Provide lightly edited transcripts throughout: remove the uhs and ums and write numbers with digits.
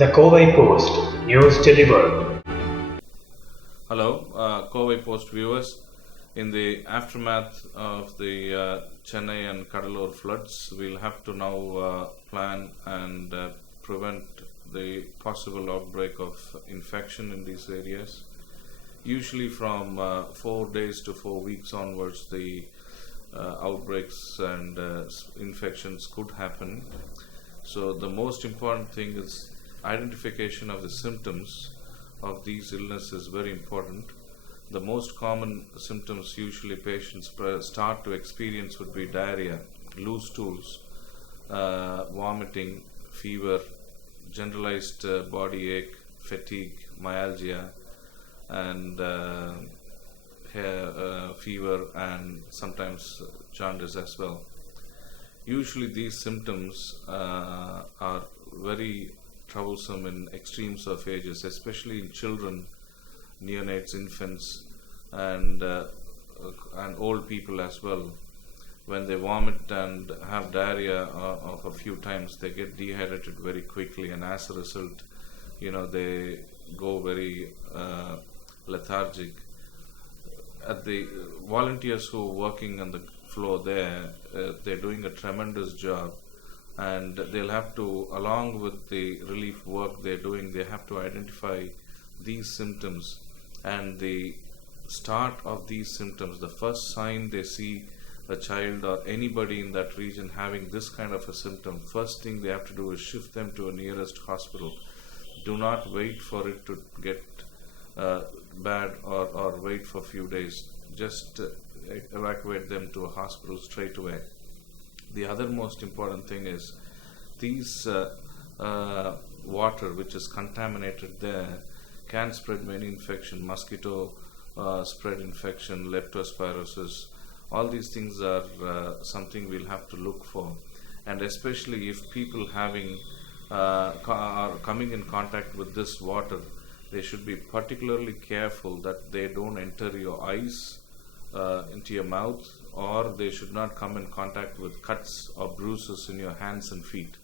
The Kovai Post News Delivered. Hello, Kovai Post viewers. In the aftermath of the Chennai and Cuddalore floods, we'll have to now plan and prevent the possible outbreak of infection in these areas. Usually from 4 days to 4 weeks onwards, the outbreaks and infections could happen. So the most important thing is identification of the symptoms of these illnesses is very important. The most common symptoms usually patients start to experience would be diarrhea, loose stools, vomiting, fever, generalized body ache, fatigue, myalgia, and fever, and sometimes jaundice as well. Usually these symptoms are very troublesome in extremes of ages, especially in children, neonates, infants, and old people as well. When they vomit and have diarrhea of a few times, they get dehydrated very quickly, and as a result, they go very lethargic. At the volunteers who are working on the floor there, they're doing a tremendous job, and they'll have to, along with the relief work they're doing, they have to identify these symptoms. And the start of these symptoms, the first sign they see a child or anybody in that region having this kind of a symptom, first thing they have to do is shift them to a nearest hospital. Do not wait for it to get bad or wait for a few days. Just evacuate them to a hospital straight away. The other most important thing is these water which is contaminated there can spread many infections, mosquito spread infection, leptospirosis. All these things are something we'll have to look for, and especially if people are coming in contact with this water, they should be particularly careful that they don't enter your eyes into your mouth, or they should not come in contact with cuts or bruises in your hands and feet.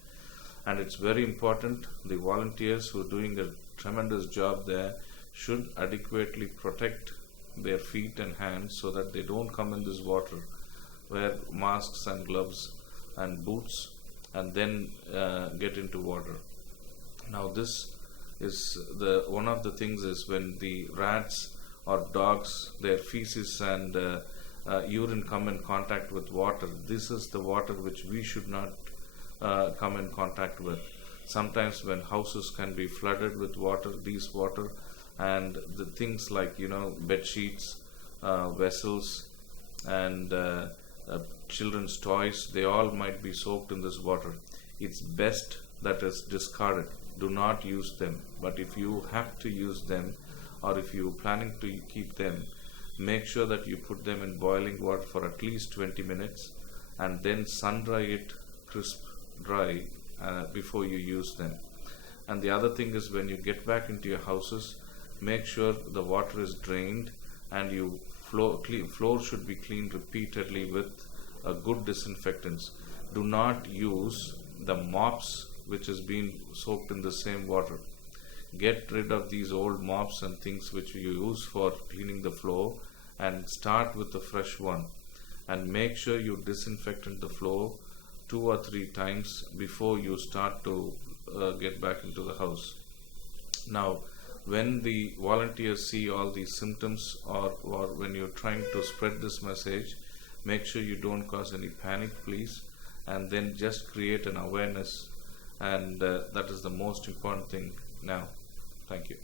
And it's very important, the volunteers who are doing a tremendous job there should adequately protect their feet and hands so that they don't come in this water. Wear masks and gloves and boots, and then get into water. Now this is one of the things is when the rats or dogs, their feces and urine come in contact with water, this is the water which we should not come in contact with. Sometimes when houses can be flooded with water, these water and the things like bed sheets, vessels, and children's toys, they all might be soaked in this water. It's best that is discarded. Do not use them. But if you have to use them, or if you're planning to keep them, make sure that you put them in boiling water for at least 20 minutes and then sun dry it crisp dry before you use them. And the other thing is, when you get back into your houses, make sure the water is drained, and floor should be cleaned repeatedly with good disinfectants. Do not use the mops which has been soaked in the same water. Get rid of these old mops and things which you use for cleaning the floor, and start with the fresh one. And make sure you disinfect the floor 2 or 3 times before you start to get back into the house. Now, when the volunteers see all these symptoms, or when you're trying to spread this message, make sure you don't cause any panic, please, and then just create an awareness, and that is the most important thing now. Thank you.